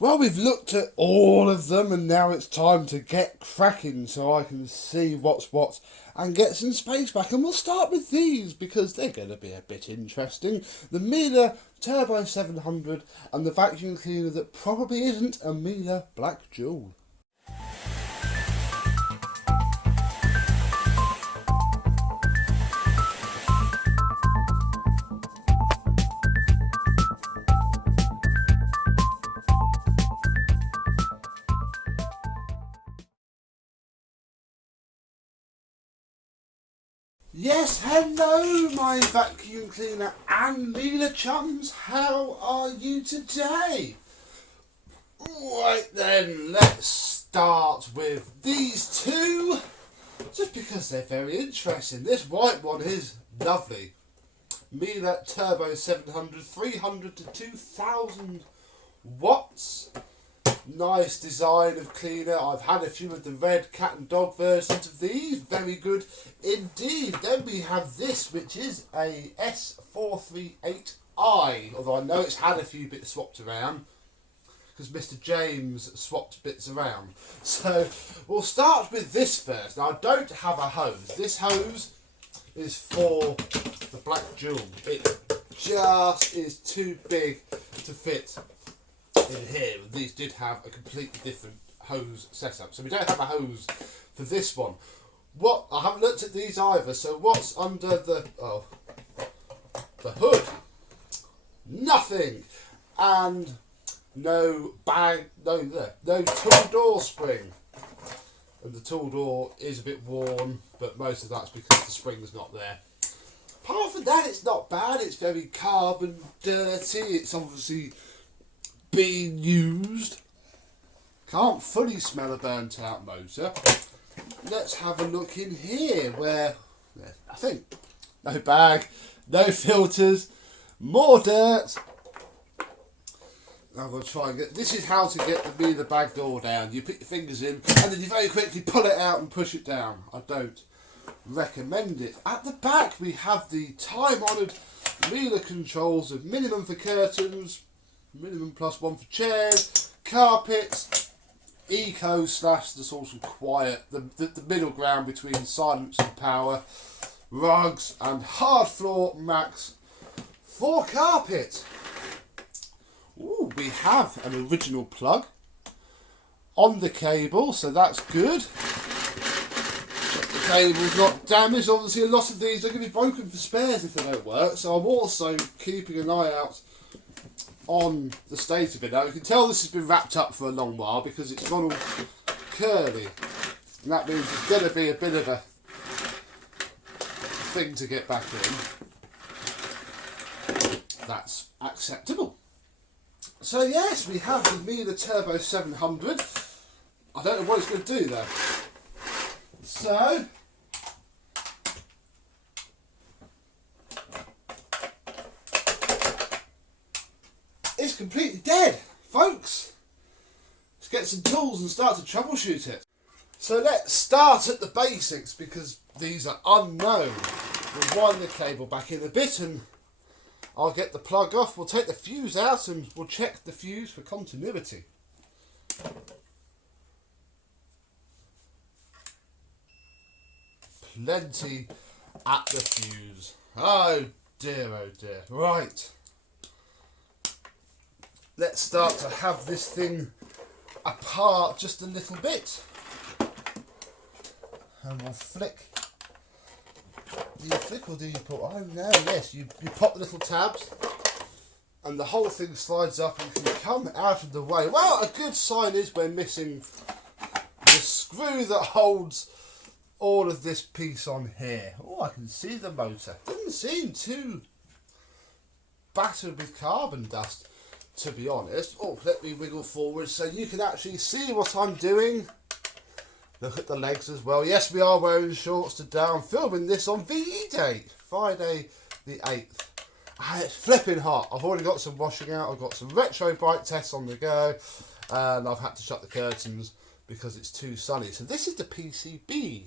Well, we've looked at all of them and now it's time to get cracking so I can see what's what and get some space back. And we'll start with these because they're going to be a bit interesting. The Miele Turbo 700 and the vacuum cleaner that probably isn't a Miele Black Jewel. Yes, hello my vacuum cleaner and Miele chums, how are you today? Right then, let's start with these two, just because they're very interesting. This white one is lovely. Miele Turbo 700, 300 to 2000 watts. Nice design of cleaner. I've had a few of the red cat and dog versions of these. Very good indeed. Then we have this, which is a S438i. Although I know it's had a few bits swapped around because Mr. James swapped bits around. So we'll start with this first. Now I don't have a hose. This hose is for the Black Jewel. It just is too big to fit in here. These did have a completely different hose setup, so we don't have a hose for this one. What, I haven't looked at these either, so what's under the hood? Nothing. And no bag, no tool door spring, and the tool door is a bit worn, but most of that's because the spring's not there. Apart from that, it's not bad. It's very carbon dirty. It's obviously being used. Can't fully smell a burnt out motor. Let's have a look in here where nothing. No bag, no filters, more dirt. I'm going to try and get, this is how to get the Miele bag door down. You put your fingers in and then you very quickly pull it out and push it down. I don't recommend it. At the back we have the time honoured Miele controls of minimum for curtains, minimum plus one for chairs, carpets, eco slash the sort of quiet, the middle ground between silence and power, rugs and hard floor max for carpet. Ooh, we have an original plug on the cable, so that's good. The cable's not damaged. Obviously a lot of these are going to be broken for spares if they don't work, so I'm also keeping an eye out on the state of it. Now you can tell this has been wrapped up for a long while because it's gone all curly, and that means it's going to be a bit of a thing to get back in. That's acceptable. So yes, we have the Miele Turbo 700. I don't know what it's going to do though. So it's completely dead, folks. Let's get some tools and start to troubleshoot it. So let's start at the basics because these are unknown. We'll wind the cable back in a bit and I'll get the plug off. We'll take the fuse out and we'll check the fuse for continuity. Plenty at the fuse. Oh dear, oh dear. Right. Let's start to have this thing apart just a little bit. And we'll flick. Do you flick or do you pull? Oh no, yes, you pop the little tabs and the whole thing slides up and can come out of the way. Well, a good sign is we're missing the screw that holds all of this piece on here. Oh, I can see the motor. Doesn't seem too battered with carbon dust, to be honest. Oh, let me wiggle forward so you can actually see what I'm doing. Look at the legs as well. Yes, we are wearing shorts today. I'm filming this on VE date, Friday the 8th. And it's flipping hot. I've already got some washing out. I've got some retro bike tests on the go. And I've had to shut the curtains because it's too sunny. So this is the PCB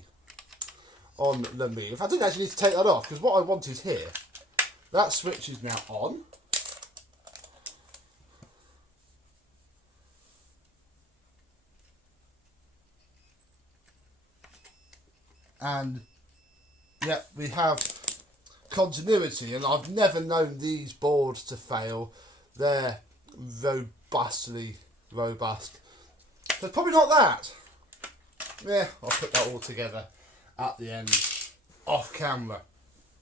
on the Miele. I didn't actually need to take that off because what I want is here. That switch is now on. and yet we have continuity, and I've never known these boards to fail. They're robustly robust. So probably not that. Yeah, I'll put that all together at the end, off camera.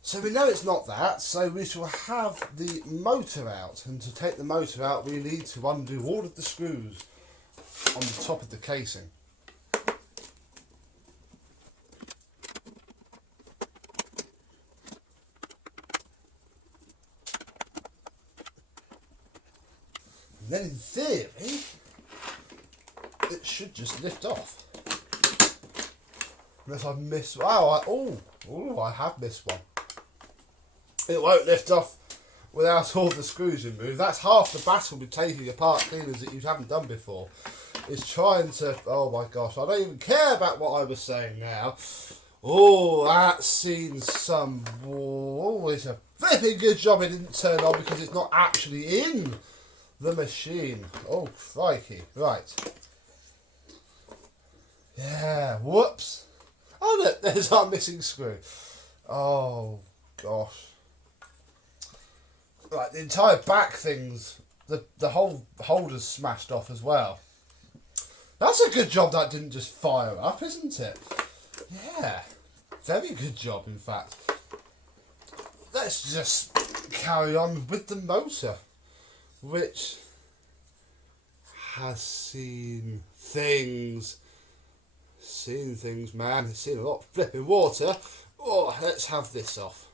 So we know it's not that, so we shall have the motor out, and to take the motor out we need to undo all of the screws on the top of the casing. And then in theory, it should just lift off. Unless I've missed, wow, I have missed one. It won't lift off without all the screws removed. That's half the battle with taking apart cleaners that you haven't done before. Is trying to, oh my gosh, I don't even care about what I was saying now. Oh, that's seen some, oh, it's a flipping good job it didn't turn on because it's not actually in the machine. Oh, crikey. Right. Yeah, whoops. Oh, look, there's our missing screw. Oh, gosh. Right, the entire back thing's, the whole holder's smashed off as well. That's a good job that didn't just fire up, isn't it? Yeah, very good job, in fact. Let's just carry on with the motor, which has seen things, man. It's seen a lot of flipping water. Oh, let's have this off.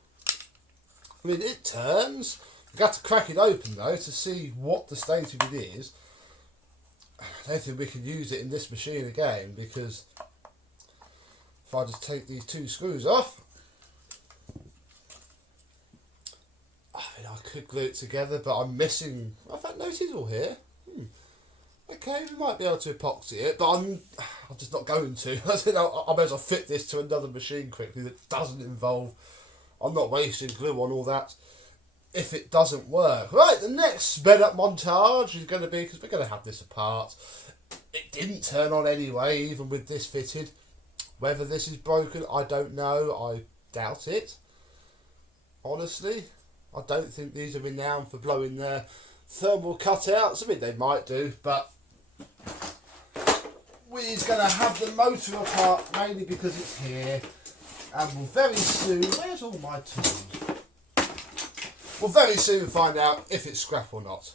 I mean, it turns. We've got to crack it open, though, to see what the state of it is. I don't think we can use it in this machine again, because if I just take these two screws off, I mean, I could glue it together, but I'm missing. In fact, no, it is all here. Okay, we might be able to epoxy it, but I'm just not going to. I think I may as well fit this to another machine quickly that doesn't involve. I'm not wasting glue on all that if it doesn't work. Right, the next sped up montage is going to be, because we're going to have this apart. It didn't turn on anyway, even with this fitted. Whether this is broken, I don't know. I doubt it. Honestly, I don't think these are renowned for blowing their thermal cutouts. I mean, they might do, but we're going to have the motor apart mainly because it's here, and we'll very soon, where's all my tools? We'll very soon find out if it's scrap or not.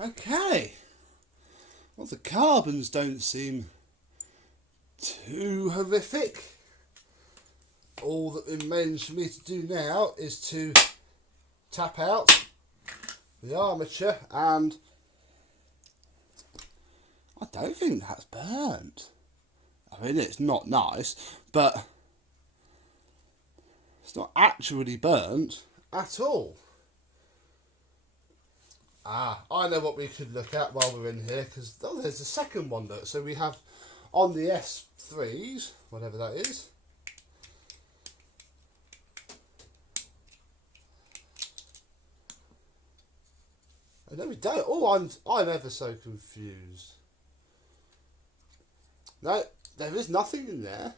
Okay, well, the carbons don't seem too horrific. All that remains for me to do now is to tap out the armature, and I don't think that's burnt. I mean, it's not nice, but it's not actually burnt at all. I know what we could look at while we're in here, because there's the second one. Look, so we have on the S3s, whatever that is. Oh, no, we don't. Oh, I'm ever so confused. No, there is nothing in there.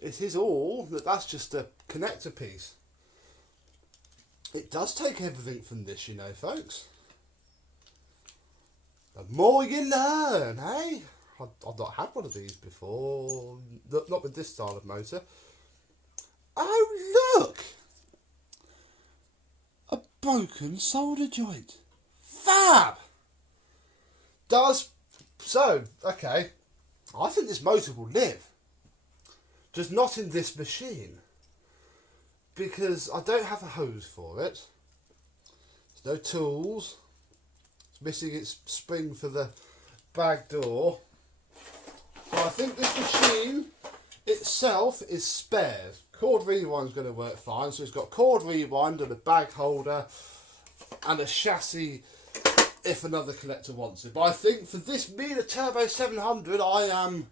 It is all that's just a connector piece. It does take everything from this, you know, folks. The more you learn, eh? I've not had one of these before. Not with this style of motor. Oh, look! A broken solder joint. Fab! Okay. I think this motor will live. Just not in this machine. because I don't have a hose for it. There's no tools. It's missing its spring for the bag door. So I think this machine itself is spared. Cord rewind's going to work fine. So it's got cord rewind and a bag holder and a chassis if another collector wants it. But I think for this Miele Turbo 700, I am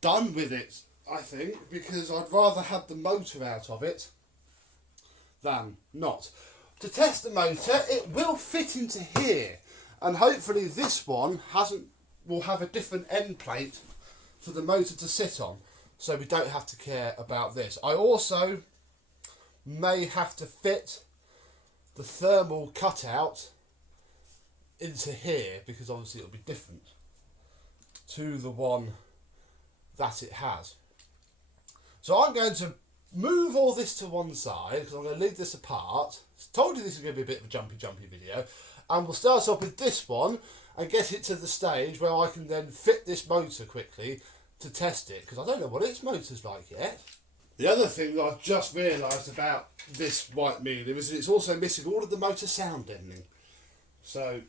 done with it, I think, because I'd rather have the motor out of it than not. To test the motor, it will fit into here, and hopefully this one will have a different end plate for the motor to sit on, so we don't have to care about this. I also may have to fit the thermal cutout into here, because obviously it'll be different to the one that it has. So I'm going to move all this to one side, because I'm going to leave this apart. I told you this is going to be a bit of a jumpy video, and we'll start off with this one and get it to the stage where I can then fit this motor quickly to test it, because I don't know what its motor's like yet. The other thing that I've just realised about this white Miele is that it's also missing all of the motor sound deadening. So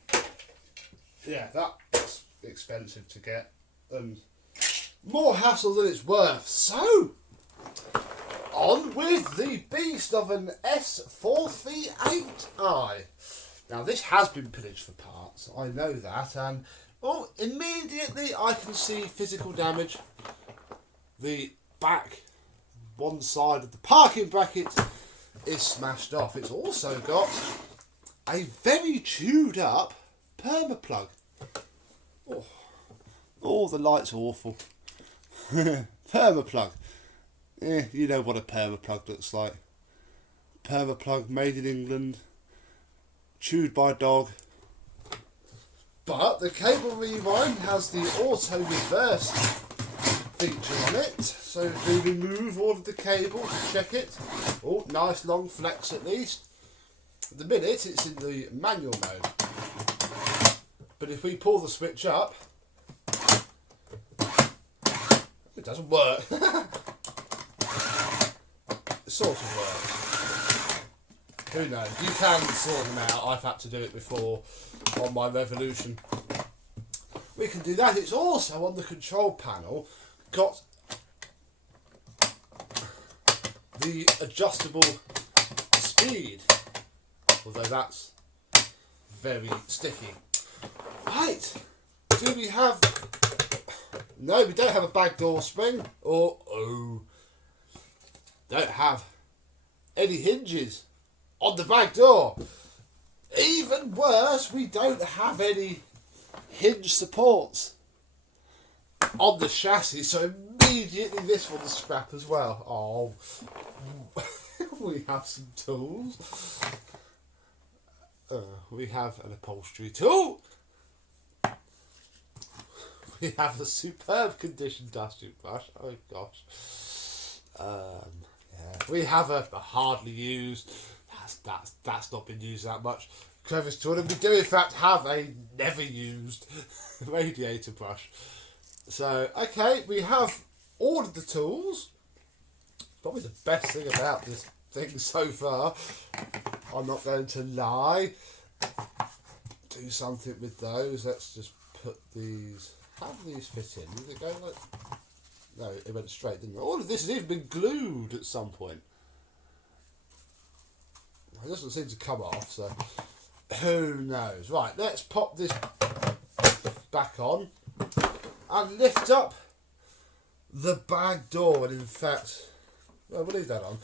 yeah, that's expensive to get and more hassle than it's worth. So on with the beast of an S438i. Now this has been pillaged for parts, I know that, and immediately I can see physical damage. The back one side of the parking bracket is smashed off. It's also got a very chewed up perma-plug. Oh, the light's awful. Perma-plug. You know what a perma-plug looks like. Perma-plug made in England, chewed by a dog. But the cable rewind has the auto reverse feature on it. So if we remove all of the cable to check it, oh, nice long flex at least. At the minute it's in the manual mode. But if we pull the switch up, it doesn't work. It sort of works. Who knows? You can sort them out. I've had to do it before on my Revolution. We can do that. It's also on the control panel got the adjustable speed, although that's very sticky. Right, do we have... No, we don't have a bag door spring, or don't have any hinges on the back door. Even worse, we don't have any hinge supports on the chassis, so immediately this one's scrap as well. Oh, we have some tools. We have an upholstery tool. We have a superb condition dusting brush. Oh gosh. Yeah. We have a hardly used. That's not been used that much. Crevice tool, and we do in fact have a never used radiator brush. So okay, we have ordered the tools. Probably the best thing about this thing so far. I'm not going to lie. Do something with those. Let's just put these. How do these fit in? Did it go like... No, it went straight, didn't it? All of this has even been glued at some point. It doesn't seem to come off, so who knows? Right, let's pop this back on and lift up the bag door. And in fact, well, we'll leave that on.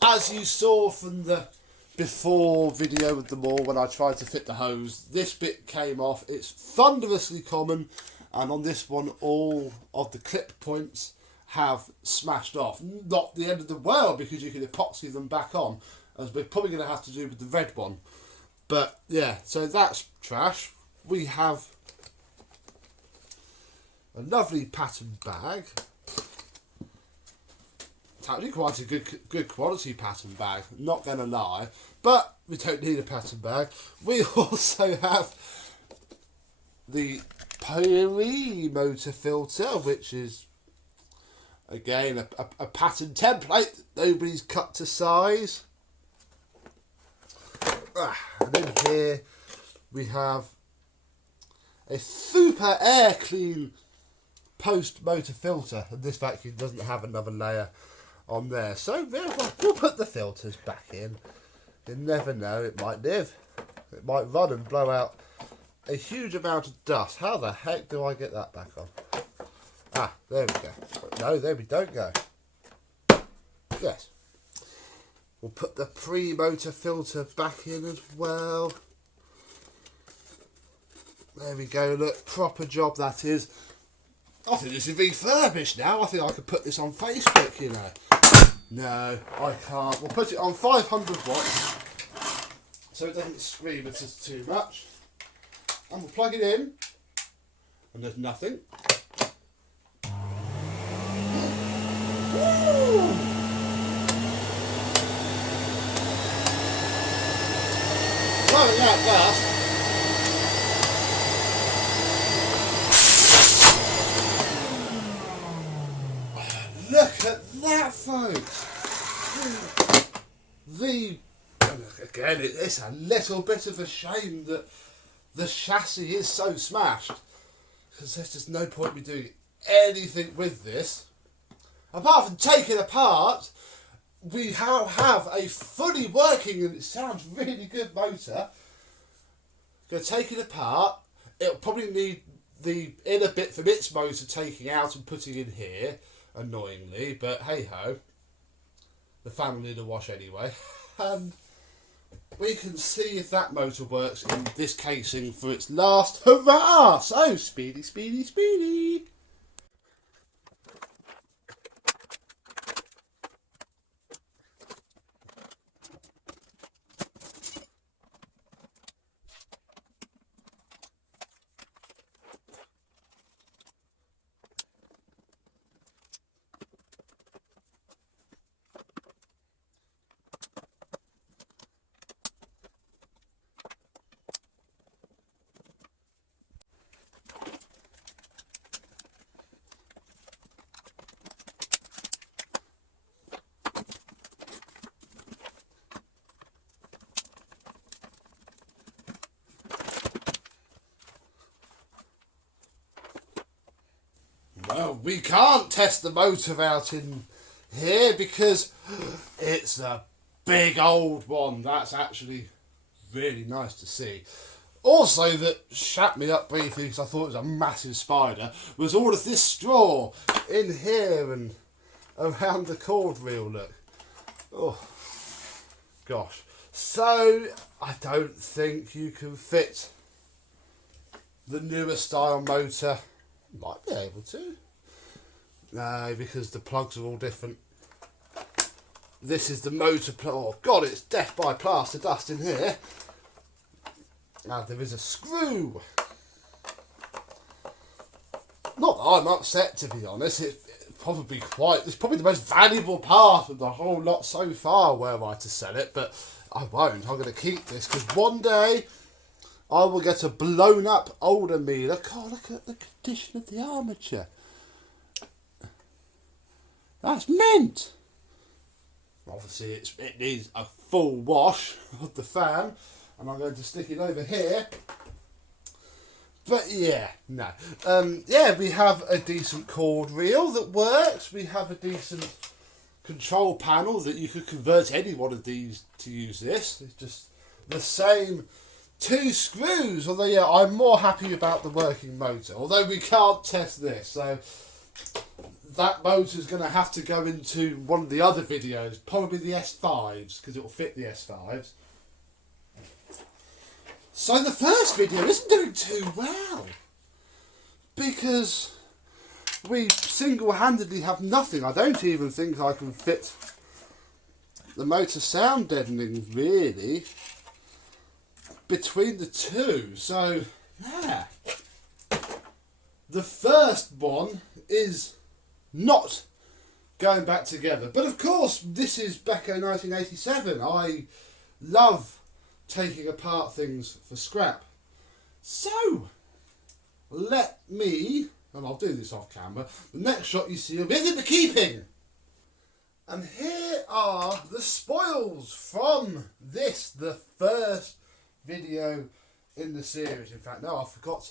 As you saw from the before video with them all, when I tried to fit the hose, this bit came off. It's thunderously common. And on this one, all of the clip points have smashed off. Not the end of the world, because you can epoxy them back on, as we're probably going to have to do with the red one. But yeah, so that's trash. We have a lovely pattern bag. It's actually quite a good quality pattern bag, not going to lie. But we don't need a pattern bag. We also have the motor filter, which is Again, a pattern template that nobody's cut to size. And in here we have a super air clean post motor filter, and this vacuum doesn't have another layer on there, so we'll put the filters back in. You never know, it might live, it might run and blow out a huge amount of dust. How the heck do I get that back on? Ah, there we go. No, there we don't go. Yes. We'll put the pre-motor filter back in as well. There we go, look, proper job that is. I think this is refurbished now. I think I could put this on Facebook, you know. No, I can't. We'll put it on 500 watts so it doesn't scream at us too much. And we'll plug it in, and there's nothing. Blowing out dust. Look at that, folks. Again, it's a little bit of a shame that the chassis is so smashed, because there's just no point in me doing anything with this. Apart from taking apart, we now have a fully working, and it sounds really good, motor. Going to take it apart. It'll probably need the inner bit from its motor taking out and putting in here, annoyingly, but hey ho. The fan will need a wash anyway. And we can see if that motor works in this casing for its last hurrah! So, speedy, speedy, speedy! Well, we can't test the motor out in here because it's a big old one. That's actually really nice to see. Also, that shut me up briefly because I thought it was a massive spider, was all of this straw in here and around the cord reel, look. Oh, gosh. So, I don't think you can fit the newer style motor. Might be able to. No, because the plugs are all different. This is the motor plug. Oh God, it's death by plaster dust in here. Now there is a screw. Not that I'm upset, to be honest. It's probably the most valuable part of the whole lot so far were I to sell it, but I won't. I'm going to keep this because one day I will get a blown up older Miele. God, look at the condition of the armature. That's mint. Obviously it needs a full wash of the fan, and I'm going to stick it over here. But yeah, no. Yeah, we have a decent cord reel that works. We have a decent control panel that you could convert any one of these to use this. It's just the same two screws. Although yeah, I'm more happy about the working motor. Although we can't test this, so that motor's going to have to go into one of the other videos, probably the S5s, because it will fit the S5s. So the first video isn't doing too well, because we single-handedly have nothing. I don't even think I can fit the motor sound deadening, really, between the two. So, yeah. The first one is not going back together. But of course, this is Becco 1987. I love taking apart things for scrap. So, let me, and I'll do this off camera, the next shot you see will be in the keeping. And here are the spoils from this, the first video in the series. In fact, no, I forgot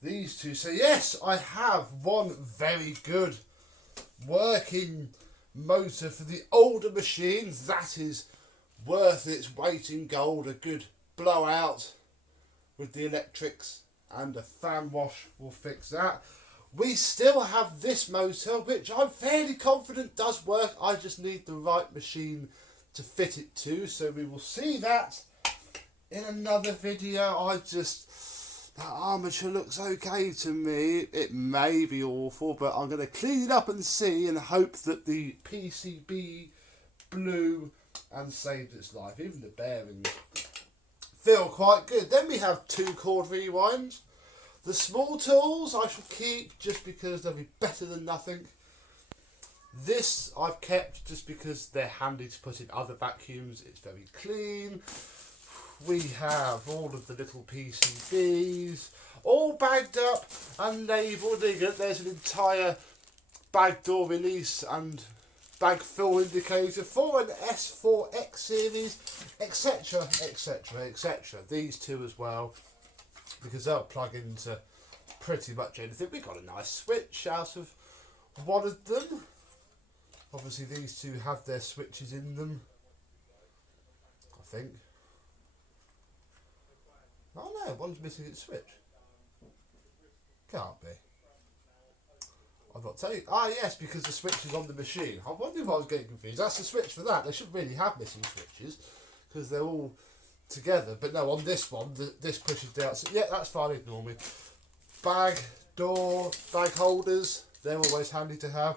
these two. So yes, I have one very good working motor for the older machines. That is worth its weight in gold. A good blowout with the electrics and a fan wash will fix that. We still have this motor, which I'm fairly confident does work. I just need the right machine to fit it to. So we will see that in another video. That armature looks okay to me. It may be awful, but I'm going to clean it up and see, and hope that the PCB blew and saved its life. Even the bearings feel quite good. Then we have 2 cord rewinds. The small tools I shall keep just because they'll be better than nothing. This I've kept just because they're handy to put in other vacuums. It's very clean. We have all of the little PCBs all bagged up and labelled. There's an entire bag door release and bag fill indicator for an S4X series, etc, etc, etc. These two as well, because they'll plug into pretty much anything. We got a nice switch out of one of them. Obviously these two have their switches in them, I think. Oh no, one's missing its switch. Can't be. I've not told you. Ah yes, because the switch is on the machine. I wonder if I was getting confused. That's the switch for that. They should really have missing switches because they're all together. But no, on this one, this pushes down. So yeah, that's fine, ignore me. Bag, door, bag holders. They're always handy to have.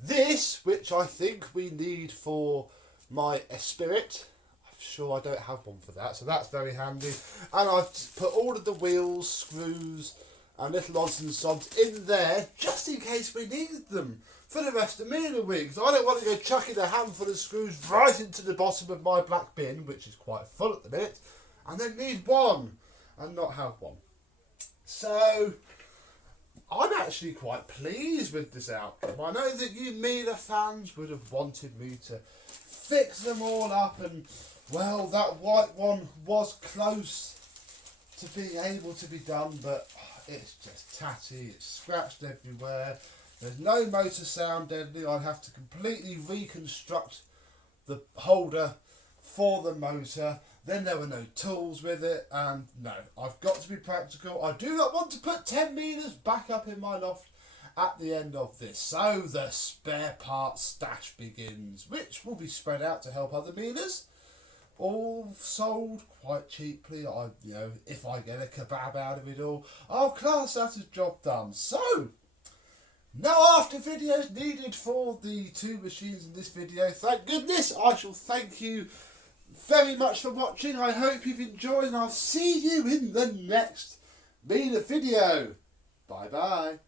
This, which I think we need for my Spirit. I'm sure I don't have one for that, so that's very handy. And I've put all of the wheels, screws, and little odds and sods in there, just in case we need them for the rest of Miele week. I don't want to go chucking a handful of screws right into the bottom of my black bin, which is quite full at the minute, and then need one and not have one. So I'm actually quite pleased with this outcome. I know that you Miele fans would have wanted me to fix them all up, and well, that white one was close to being able to be done, but it's just tatty, it's scratched everywhere. There's no motor sound deadening. I'd have to completely reconstruct the holder for the motor. Then there were no tools with it, and no, I've got to be practical. I do not want to put 10 meters back up in my loft at the end of this. So the spare parts stash begins, which will be spread out to help other Mieles. All sold quite cheaply. If I get a kebab out of it all, I'll class that as job done. So no after videos needed for the 2 machines in this video. Thank goodness. I shall thank you very much for watching. I hope you've enjoyed, and I'll see you in the next Miele video. Bye bye.